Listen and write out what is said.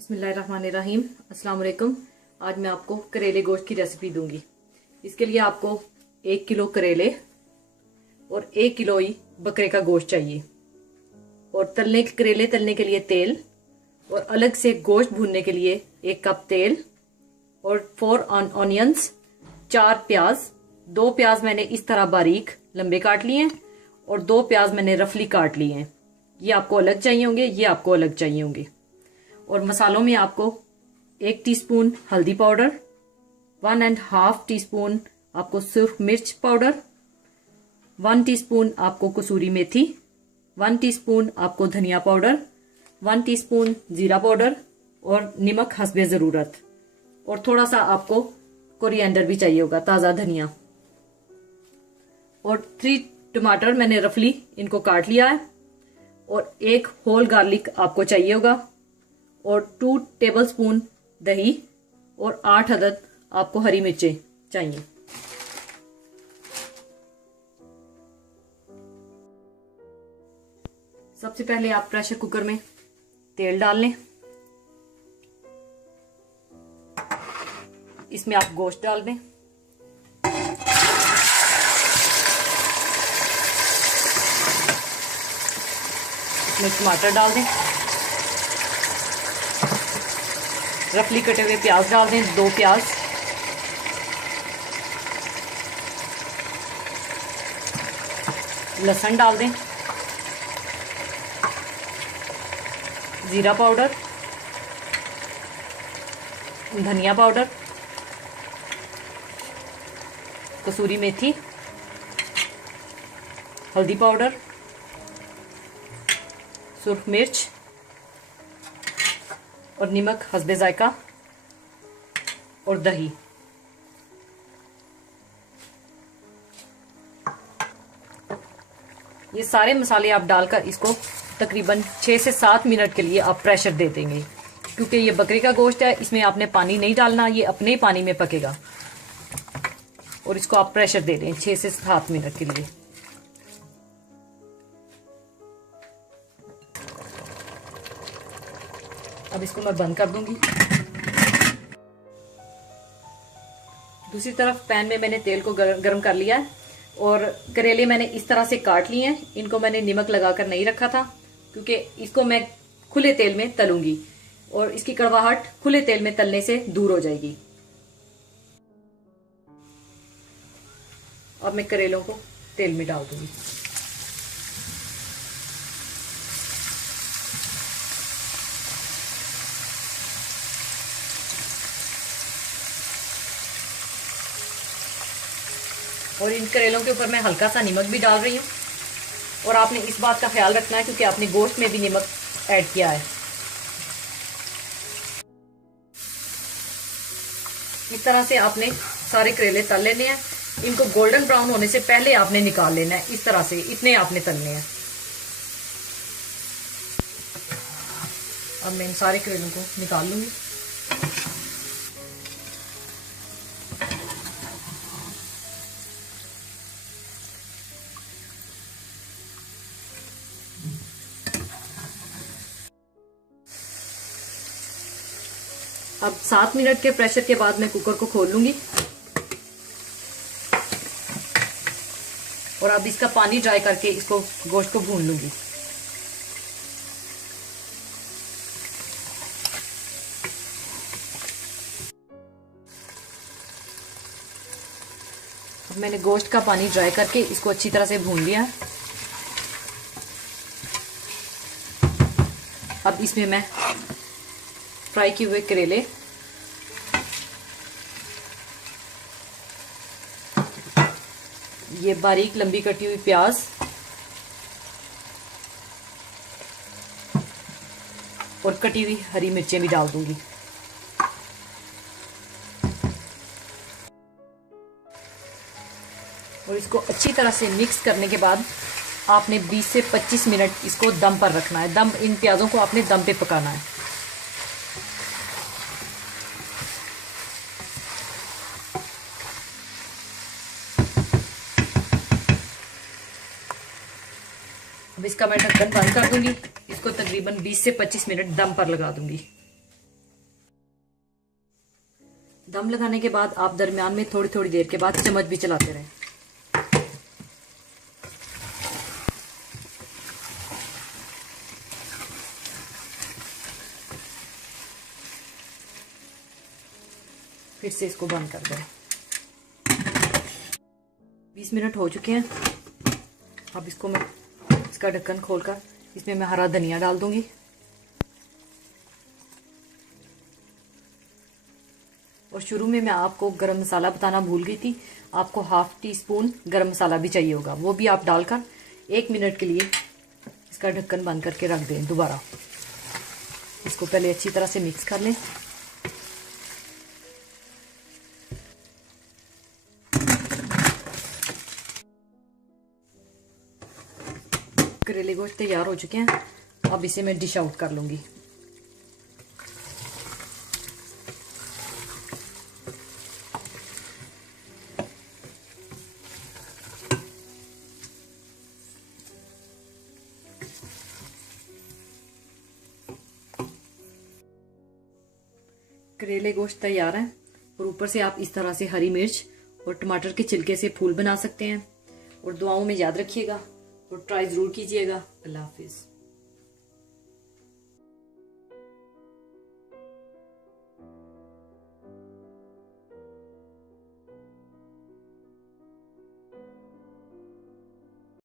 बिस्मिल्लाहिर्रहमानिर्रहीम। अस्सलाम वालेकुम। आज मैं आपको करेले गोश्त की रेसिपी दूंगी। इसके लिए आपको 1 किलो करेले और 1 किलो ही बकरे का गोश्त चाहिए। और करेले तलने के लिए तेल, और अलग से गोश्त भूनने के लिए 1 कप तेल, और 4 ऑनियंस, 4 प्याज। 2 प्याज मैंने इस तरह बारीक लंबे काट लिए हैं और 2 प्याज मैंने रफली काट लिए हैं। ये आपको अलग चाहिए होंगे, ये आपको अलग चाहिए होंगे। और मसालों में आपको 1 टीस्पून हल्दी पाउडर, 1.5 टीस्पून आपको सुर्ख मिर्च पाउडर, 1 टीस्पून आपको कसूरी मेथी, 1 टीस्पून आपको धनिया पाउडर, 1 टीस्पून जीरा पाउडर और नमक हस्बे ज़रूरत। और थोड़ा सा आपको कोरिएंडर भी चाहिए होगा, ताज़ा धनिया। और 3 टमाटर मैंने रफली इनको काट लिया है। और 1 होल गार्लिक आपको चाहिए होगा। और 2 टेबलस्पून दही और 8 अदद आपको हरी मिर्चें चाहिए। सबसे पहले आप प्रेशर कुकर में तेल डाल लें। इसमें आप गोश्त डाल दें। इसमें टमाटर डाल दें। रफली कटे हुए प्याज डाल दें, 2 प्याज। लहसुन डाल दें। जीरा पाउडर, धनिया पाउडर, कसूरी मेथी, हल्दी पाउडर, सुर्ख मिर्च और नमक हस्बे जायका और दही। ये सारे मसाले आप डालकर इसको तकरीबन 6 से 7 मिनट के लिए आप प्रेशर दे देंगे। क्योंकि ये बकरी का गोश्त है, इसमें आपने पानी नहीं डालना, ये अपने ही पानी में पकेगा। और इसको आप प्रेशर दे दें 6 से 7 मिनट के लिए। अब इसको मैं बंद कर दूंगी। दूसरी तरफ पैन में मैंने तेल को गर्म कर लिया है। और करेले मैंने इस तरह से काट लिए हैं। इनको मैंने नमक लगाकर नहीं रखा था, क्योंकि इसको मैं खुले तेल में तलूंगी और इसकी कड़वाहट खुले तेल में तलने से दूर हो जाएगी। अब मैं करेलों को तेल में डाल दूंगी। और इन करेलों के ऊपर मैं हल्का सा नमक भी डाल रही हूँ। और आपने इस बात का ख्याल रखना है क्योंकि आपने गोश्त में भी नमक ऐड किया है। इस तरह से आपने सारे करेले तल लेने हैं। इनको गोल्डन ब्राउन होने से पहले आपने निकाल लेना है। इस तरह से इतने आपने तलने हैं। अब मैं इन सारे करेलों को निकाल लूंगी। अब 7 मिनट के प्रेशर के बाद मैं कुकर को खोल लूंगी। और अब इसका पानी ड्राई करके इसको गोश्त को भून लूंगी। अब मैंने गोश्त का पानी ड्राई करके इसको अच्छी तरह से भून लिया है। अब इसमें मैं फ्राई किए हुए करेले, ये बारीक लंबी कटी हुई प्याज, और कटी हुई हरी मिर्चें भी डाल दूंगी। और इसको अच्छी तरह से मिक्स करने के बाद आपने 20 से 25 मिनट इसको दम पर रखना है। इन प्याजों को आपने दम पे पकाना है। अब इसका मैं ढक्कन बंद कर दूंगी। इसको तकरीबन 20 से 25 मिनट दम पर लगा दूंगी। दम लगाने के बाद आप दरमियान में थोड़ी थोड़ी देर के बाद चम्मच भी चलाते रहें। फिर से इसको बंद कर दें। 20 मिनट हो चुके हैं। अब इसको मैं इसका ढक्कन खोलकर इसमें मैं हरा धनिया डाल दूंगी और शुरू में मैं आपको गरम मसाला बताना भूल गई थी। आपको ½ टीस्पून गरम मसाला भी चाहिए होगा, वो भी आप डालकर 1 मिनट के लिए इसका ढक्कन बंद करके रख दें। दोबारा इसको पहले अच्छी तरह से मिक्स कर लें। करेले गोश्त तैयार हो चुके हैं। अब इसे मैं डिश आउट कर लूंगी। करेले गोश्त तैयार है और ऊपर से आप इस तरह से हरी मिर्च और टमाटर के छिलके से फूल बना सकते हैं। और दुआओं में याद रखिएगा और ट्राई जरूर कीजिएगा। अल्लाह हाफिज।